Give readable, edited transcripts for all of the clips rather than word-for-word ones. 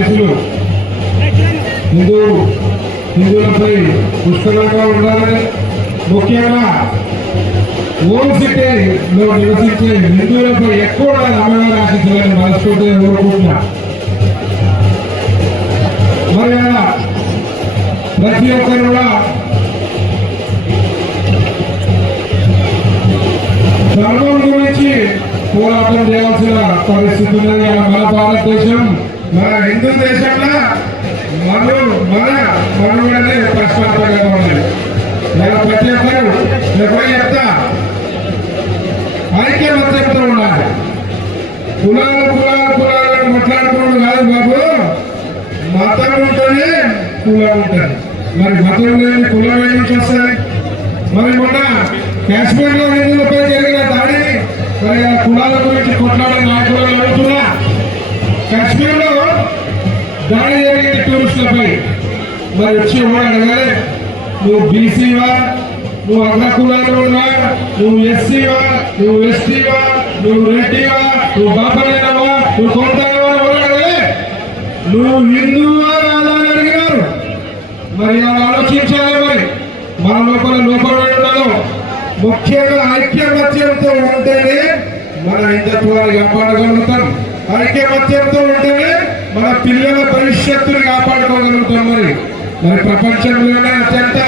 ఆశీస్సులు హిందువులపై పుష్కలంగా ఉండాలని, ముఖ్యంగా ఓల్డ్ సిటీలో నివసించే హిందువులపై ఎక్కువ అమ్మవారి ఆశించాలని మనస్ఫూర్తిగా కోరుకుంటున్నా. మరి ప్రతి ఒక్కరు కూడా ధర్మం గురించి పోరాటం చేయాల్సిన పరిస్థితి ఉన్నది. మన భారతదేశం, మన హిందూ దేశంలో మనుగడనే ప్రశ్నార్థకంగా ఉన్నది. ప్రతి ఒక్కరు ఎవరో చెప్తా ఐక్యమత్యంతో ఉండాలి. కులాలను మాట్లాడుకోవడం కాదు బాబు, మతం ఉంటేనే కులం ఉంటుంది. మరి మతం లేని కులం ఏం నుంచి వస్తాయి? మరి మొన్న కాశ్మీర్ లో హిందువులపై జరిగిన దాడిని మరి ఆ కులాల గురించి కొట్లాడే నాయకులు అడుగుతున్నా. కాశ్మీర్ లో దాడి జరిగింది టూరిస్టులపై. మరి వచ్చి ఎవరు అడగాలి? నువ్వు బీసీవా, నువ్వు అగ్ర కులాలువా, నువ్వు ఎస్సీవా, నువ్వు ఎస్టీవా, నువ్వు రెడ్డివా, నువ్వు బాపలేనవా, నువ్వు కొంతవా, ఎవరు అడగాలి? నువ్వు హిందువా కాదా అని అడిగినారు. మరి అలా ఆలోచించాలి. మరి మన లోపల ఉండదు. ముఖ్యంగా ఐక్యమత్యంతో ఉంటేనే మన హిందుత్వాన్ని కాపాడగలుగుతాం. ఐక్యమత్యంతో ఉంటేనే మన పిల్లల భవిష్యత్తుని కాపాడుకోగలుగుతాం. మరి ప్రపంచంలోనే అత్యంత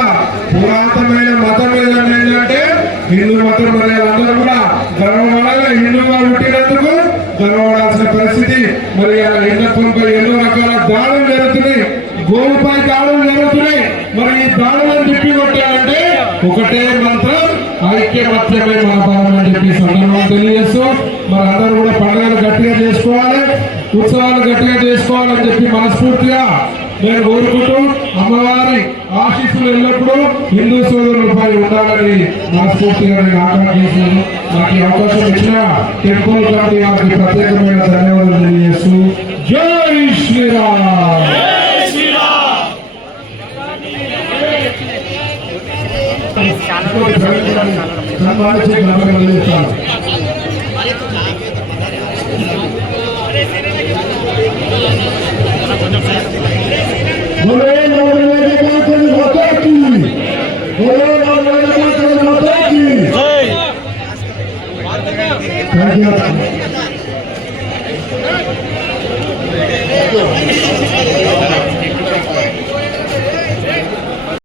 పురాతనమైన మతం ఏంటంటే హిందూ మతం. మరి అందరూ కూడా గర్వపడాలి. హిందువుగా పుట్టినందుకు గర్వపడాల్సిన పరిస్థితి. మరి హిందుత్వంపై ఎన్నో రకాల దాడులు జరుగుతున్నాయి, గోవుపై దాడులు జరుగుతున్నాయి. మరి ఈ దాడులను తిప్పి కొట్టాలంటే ఒకటే మంత్రం, ఐక్యమత్యమే మన భావం అని చెప్పి సందర్భంగా తెలియజేస్తూ మరి అందరూ కూడా పండుగలు గట్టిగా చేసుకోవాలి, ఉత్సవాలు గట్టిగా చేసుకోవాలని చెప్పి మనస్ఫూర్తిగా నేను కోరుకుంటూ అమ్మవారి ఆశీస్సులు ఎల్లప్పుడూ హిందూ సోదరులపై ఉండాలని మనస్ఫూర్తిగా నేను ఆకాంక్షిస్తున్నాను. నాకు ఈ అవకాశం ఇచ్చిన టెంపుల్ కమిటీ వారికి ప్రత్యేకమైన ధన్యవాదాలు తెలియజేస్తూ జై శ్రీరామ్. Thank you.